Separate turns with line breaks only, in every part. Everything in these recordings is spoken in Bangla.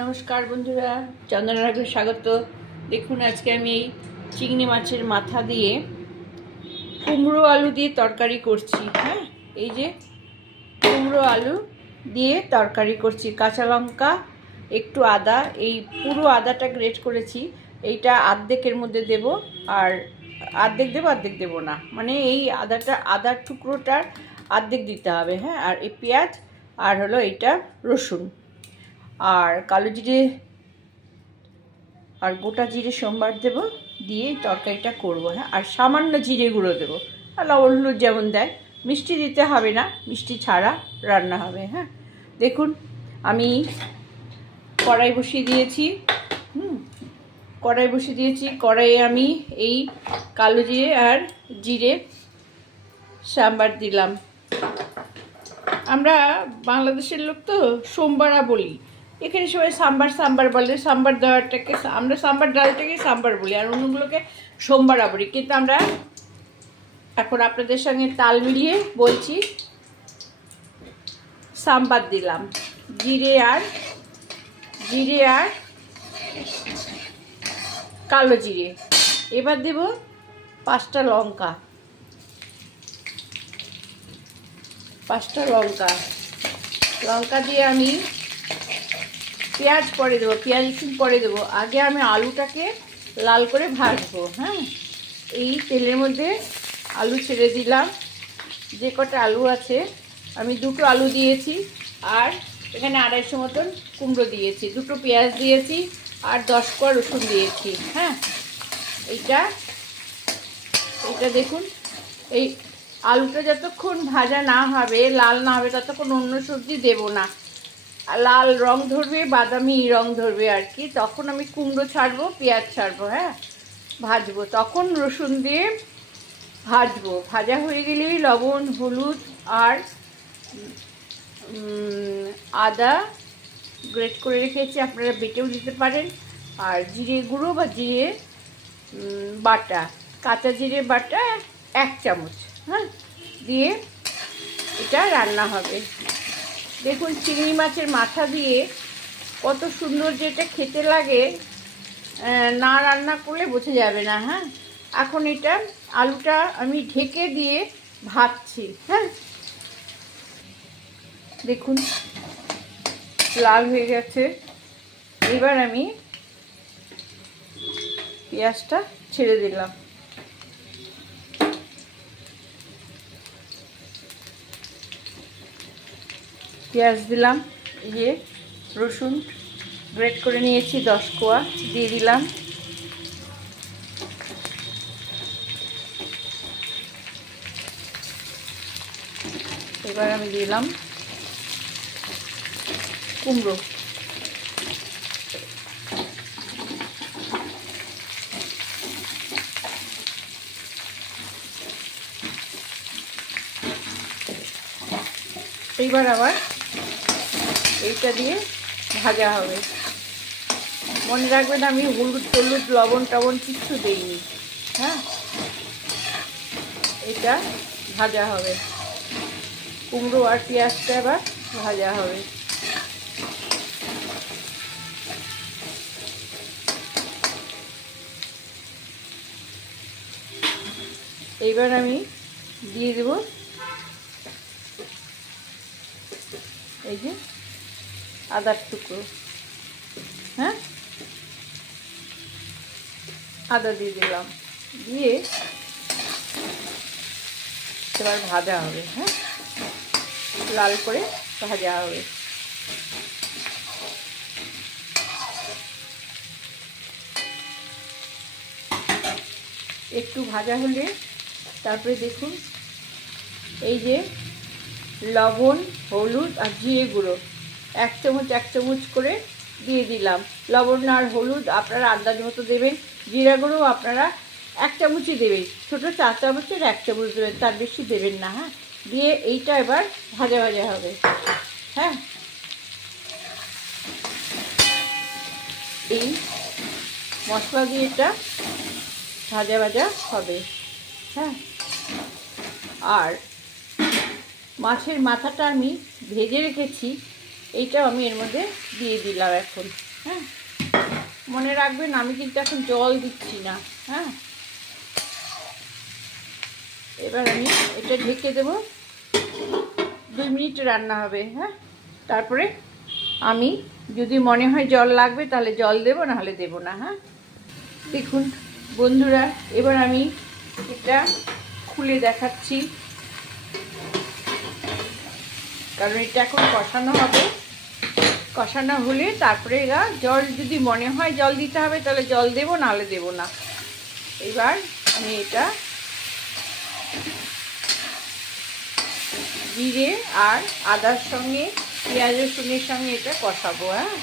নমস্কার বন্ধুরা চন্দনারাকে স্বাগত। দেখুন, আজকে আমি এই চিংড়ি মাছের মাথা দিয়ে কুমড়ো আলু দিয়ে তরকারি করছি হ্যাঁ? এই যে কুমড়ো আলু দিয়ে তরকারি করছি। কাঁচা লঙ্কা, একটু আদা, এই পুরো আদাটা গ্রেট করেছি। এইটা আর্ধেকের মধ্যে দেব, আর আর্ধেক দেবো অর্ধেক দেবো না। মানে এই আদাটা, আদার টুকরোটার অর্ধেক দিতে হবে হ্যাঁ? আর এই পেঁয়াজ, আর হলো এইটা রসুন। আর কালো জিরে আর গোটা জিরে সোমবার দেবো, দিয়ে তরকারিটা করব হ্যাঁ? আর সামান্য জিরে গুঁড়ো দেবো। আর লবণ হলুদ যেমন দেয়। মিষ্টি দিতে হবে না, মিষ্টি ছাড়া রান্না হবে হ্যাঁ? দেখুন, আমি কড়াই বসিয়ে দিয়েছি, হুম? কড়াই বসিয়ে দিয়েছি, কড়াইয়ে আমি এই কালো জিরে আর জিরে সাম্বার দিলাম। আমরা বাংলাদেশের লোক তো সোমবারা বলি। এখানে সবাই সাম্বার সাম্বার বলে, সাম্বার দেওয়াটাকে আমরা সাম্বার ডালটাকে সাম্বার বলি, আর অন্যগুলোকে সোমবারা বলি কিন্তু আমরা এখন আপনাদের সঙ্গে তাল মিলিয়ে বলছি, সাম্বার দিলাম। জিরে আর জিরে আর কালো জিরে। এবার দেব পাঁচটা লঙ্কা। পাঁচটা লঙ্কা। লঙ্কা দিয়ে আমি পেঁয়াজ পরে দেবো, পেঁয়াজ একটু পরে দেবো। আগে আমি আলুটাকে লাল করে ভাজবো হ্যাঁ? এই তেলের মধ্যে আলু ছেড়ে দিলাম। যে কটা আলু আছে, আমি দুটো আলু দিয়েছি আর এখানে আড়াইশো মতন কুমড়ো দিয়েছি। দুটো পেঁয়াজ দিয়েছি আর দশ কোয়া রসুন দিয়েছি হ্যাঁ? এইটা এইটা দেখুন, এই আলুটা যতক্ষণ ভাজা না হবে, লাল না হবে, ততক্ষণ অন্য সবজি দেবো না। লাল রং ধরবে, বাদামি রং ধরবে আর কি। তখন আমি কুমড়ো ছাড়বো, পেঁয়াজ ছাড়বো হ্যাঁ? ভাজবো। তখন রসুন দিয়ে ভাজবো। ভাজা হয়ে গেলেই লবণ, হলুদ আর আদা গ্রেট করে রেখেছি, আপনারা বেটেও দিতে পারেন। আর জিরে গুঁড়ো বা জিরে বাটা, কাঁচা জিরে বাটা এক চামচ হ্যাঁ? দিয়ে এটা রান্না হবে। দেখুন চিংড়ি মাছের মাথা দিয়ে কত সুন্দর যেটা খেতে লাগে না রান্না করলে বোঝা যাবে না হ্যাঁ? এখন এটা আলুটা আমি ঢেকে দিয়ে ভাবছি হ্যাঁ? দেখুন, লাল হয়ে গেছে। এবার আমি পেঁয়াজটা ছেড়ে দিলাম। পেঁয়াজ দিলাম ইয়ে রসুন, গ্রেট করে নিয়েছি, দশ কোয়া, দিয়ে দিলাম। এবার আমি দিলাম কুমড়ো। এইবার আবার এইটা দিয়ে ভাজা হবে। মনে রাখবেন আমি হলুদ টলুদ, লবণ টবণ কিচ্ছু দিইনি। হ্যাঁ? এটা ভাজা হবে। কুমড়ো আর পেঁয়াজটা এবার ভাজা হবে। এইবার আমি দিয়ে দেব। এই যে আদার টুকরো। হ্যাঁ? আদা দিয়ে দিলাম। দিয়ে এবার ভাজা হবে হ্যাঁ? লাল করে ভাজা হবে। একটু ভাজা হলে তারপরে দেখুন, এই যে লবণ, হলুদ আর জিরে গুঁড়ো। এক চামচ এক চামচ করে দিয়ে দিলাম। লবণ আর হলুদ আপনারা আন্দাজ মতো দেবেন। জিরা গুঁড়ো আপনারা এক চামচই দেবেন। ছোটো চার চামচের এক চামচ দেবেন, তার বেশি দেবেন না হ্যাঁ? দিয়ে এইটা এবার ভাজা ভাজা হবে হ্যাঁ? এই মশলা দিয়ে এটা ভাজা ভাজা হবে হ্যাঁ? আর মাছের মাথাটা আমি ভেজে রেখেছি এইটাও আমি এর মধ্যে দিয়ে দিলাম এখন হ্যাঁ? মনে রাখবেন আমি কিন্তু এখন জল দিচ্ছি না হ্যাঁ? এবার আমি এটা ঢেকে দেব, দুই মিনিট রান্না হবে হ্যাঁ? তারপরে আমি যদি মনে হয় জল লাগবে তাহলে জল দেবো, নাহলে দেবো না হ্যাঁ? দেখুন বন্ধুরা, এবার আমি এটা খুলে দেখাচ্ছি। কারণ এটা এখন কষানো হবে। কষানো হলে তারপরে এরা জল যদি মনে হয় জল দিতে হবে, তাহলে জল দেবো, নাহলে দেবো না। এবার আমি এটা জিরে আর আদার সঙ্গে, পেঁয়াজ রসুনের সঙ্গে এটা কষাবো হ্যাঁ?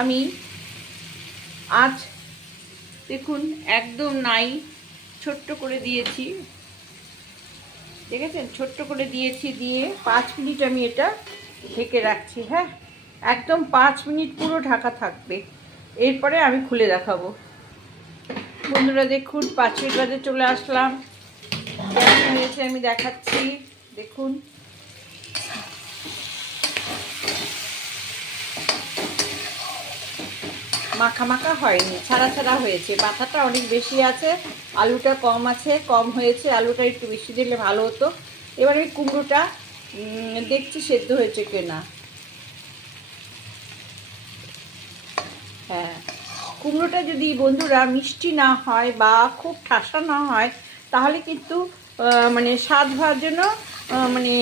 আমি আজ দেখুন, একদম নাই ছোট্ট করে দিয়েছি। দেখেছেন? ছোট্ট করে দিয়েছি, দিয়ে পাঁচ মিনিট আমি এটা ঢেকে রাখছি হ্যাঁ? একদম পাঁচ মিনিট পুরো ঢাকা থাকবে। এরপরে আমি খুলে দেখাবো। বন্ধুরা, দেখুন, পাঁচ মিনিট বাদে চলে আসলাম। কেমন হয়েছে আমি দেখাচ্ছি। দেখুন। মাখা মাখা হয়নি ছাড়া ছাড়া হয়েছে। মাথাটা অনেক বেশি আছে, আলুটা কম আছে, কম হয়েছে, আলুটা একটু বেশি দিলে ভালো হতো। এবার আমি কুমড়োটা দেখছি সেদ্ধ হয়েছে কিনা। হ্যাঁ কুমড়োটা যদি বন্ধুরা মিষ্টি না হয় বা খুব ঠাসা না হয়, তাহলে কিন্তু মানে স্বাদ হওয়ার জন্য মানে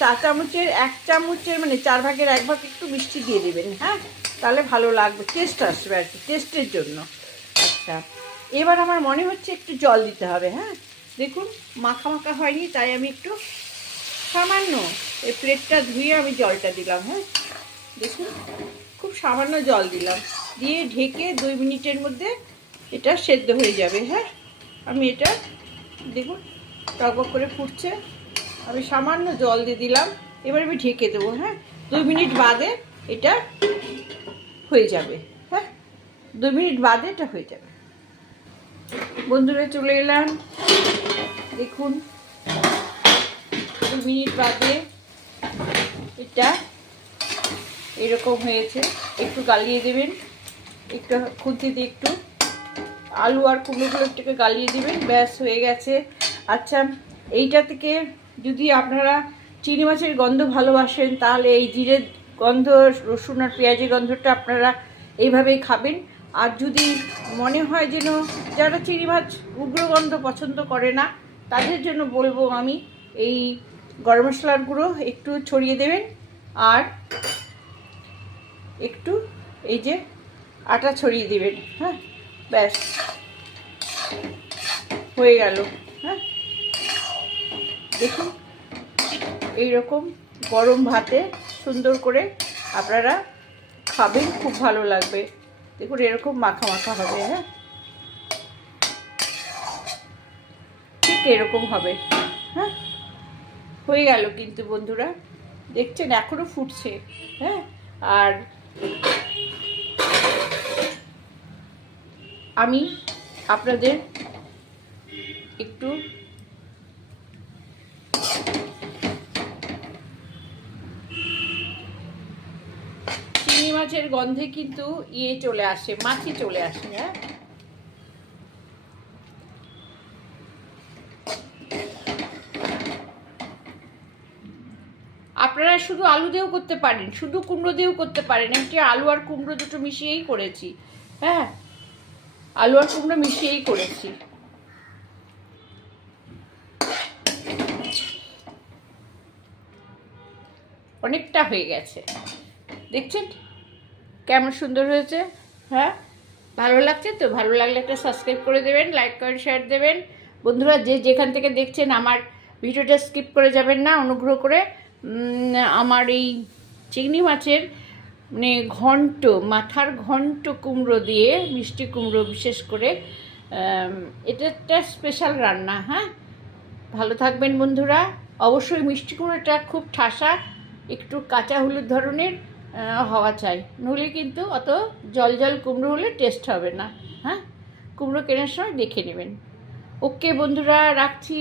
চা চামচের এক চামচের মানে চার ভাগের এক ভাগ একটু মিষ্টি দিয়ে দেবেন হ্যাঁ? তাহলে ভালো লাগবে টেস্ট আসবে আর কি টেস্টের জন্য। আচ্ছা এবার আমার মনে হচ্ছে একটু জল দিতে হবে হ্যাঁ? দেখুন, মাখা মাখা হয়নি, তাই আমি একটু সামান্য এই প্লেটটা ধুয়ে আমি জলটা দিলাম হ্যাঁ? দেখুন, খুব সামান্য জল দিলাম। দিয়ে ঢেকে দুই মিনিটের মধ্যে এটা সেদ্ধ হয়ে যাবে হ্যাঁ? আমি এটা, দেখুন টকবক করে ফুটছে। আমি সামান্য জল দিয়ে দিলাম, এবার আমি ঢেকে দেবো হ্যাঁ? দুই মিনিট বাদে এটা যাবে হ্যাঁ? দুই মিনিট বাদে এটা হয়ে যাবে। বন্ধুরা, চলে এলাম। দেখুন দু মিনিট বাদে এটা এরকম হয়েছে। একটু গালিয়ে দেবেন, একটু দিয়ে একটু আলু আর কুমড়োগুলো একটু গালিয়ে দেবেন, ব্যাস, হয়ে গেছে। আচ্ছা এইটা থেকে যদি আপনারা চিংড়ি মাছের গন্ধ ভালোবাসেন, তাহলে এই জিরের গন্ধ, রসুন আর পেঁয়াজের গন্ধটা আপনারা এইভাবেই খাবেন। আর যদি মনে হয় যেন যারা চিংড়ি মাছ উগ্র গন্ধ পছন্দ করে না, তাদের জন্য বলব আমি এই গরম মশলার গুঁড়ো একটু ছড়িয়ে দেবেন। আর একটু এই যে আটা ছড়িয়ে দেবেন হ্যাঁ? ব্যাস। হয়ে গেল হ্যাঁ? দেখুন, এইরকম গরম ভাতে সুন্দর করে আপনারা খাবেন, খুব ভালো লাগবে। দেখুন, এরকম মাখা মাখা হবে হ্যাঁ? ঠিক এরকম হবে হ্যাঁ? হয়ে গেল কিন্তু বন্ধুরা। দেখছেন এখনও ফুটছে হ্যাঁ? আর আমি আপনাদের একটু চিংড়ি মাছের গন্ধে কিন্তু ইয়ে চলে আসে, মাছি চলে আসে হ্যাঁ? আপনারা শুধু আলু দিয়েও করতে পারেন, শুধু কুমড়ো দিয়েও করতে পারেন, একটি আলু আর কুমড়ো দুটো মিশিয়েই করেছি হ্যাঁ? আলু আর কুমড়ো মিশিয়েই করেছি। অনেকটা হয়ে গেছে। দেখছেন? কেমন সুন্দর হয়েছে? হ্যাঁ? ভালো লাগছে তো? ভালো লাগলে একটা সাবস্ক্রাইব করে দেবেন লাইক করে শেয়ার দেবেন। বন্ধুরা, যে যেখান থেকে দেখছেন আমার ভিডিওটা স্কিপ করে যাবেন না, অনুগ্রহ করে আমার এই চিংড়ি মাছের মানে ঘন্ট, মাথার ঘন্ট কুমড়ো দিয়ে, মিষ্টি কুমড়ো বিশেষ করে এটা একটা স্পেশাল রান্না হ্যাঁ? ভালো থাকবেন বন্ধুরা। অবশ্যই মিষ্টি কুমড়োটা খুব ঠাসা, একটু কাঁচা হলুদ ধরনের হওয়া চাই। নইলে কিন্তু অত জল জল কুমড়ো হলে টেস্ট হবে না। হ্যাঁ? কুমড়ো কেনার সময় দেখে নেবেন। ওকে বন্ধুরা, রাখছি।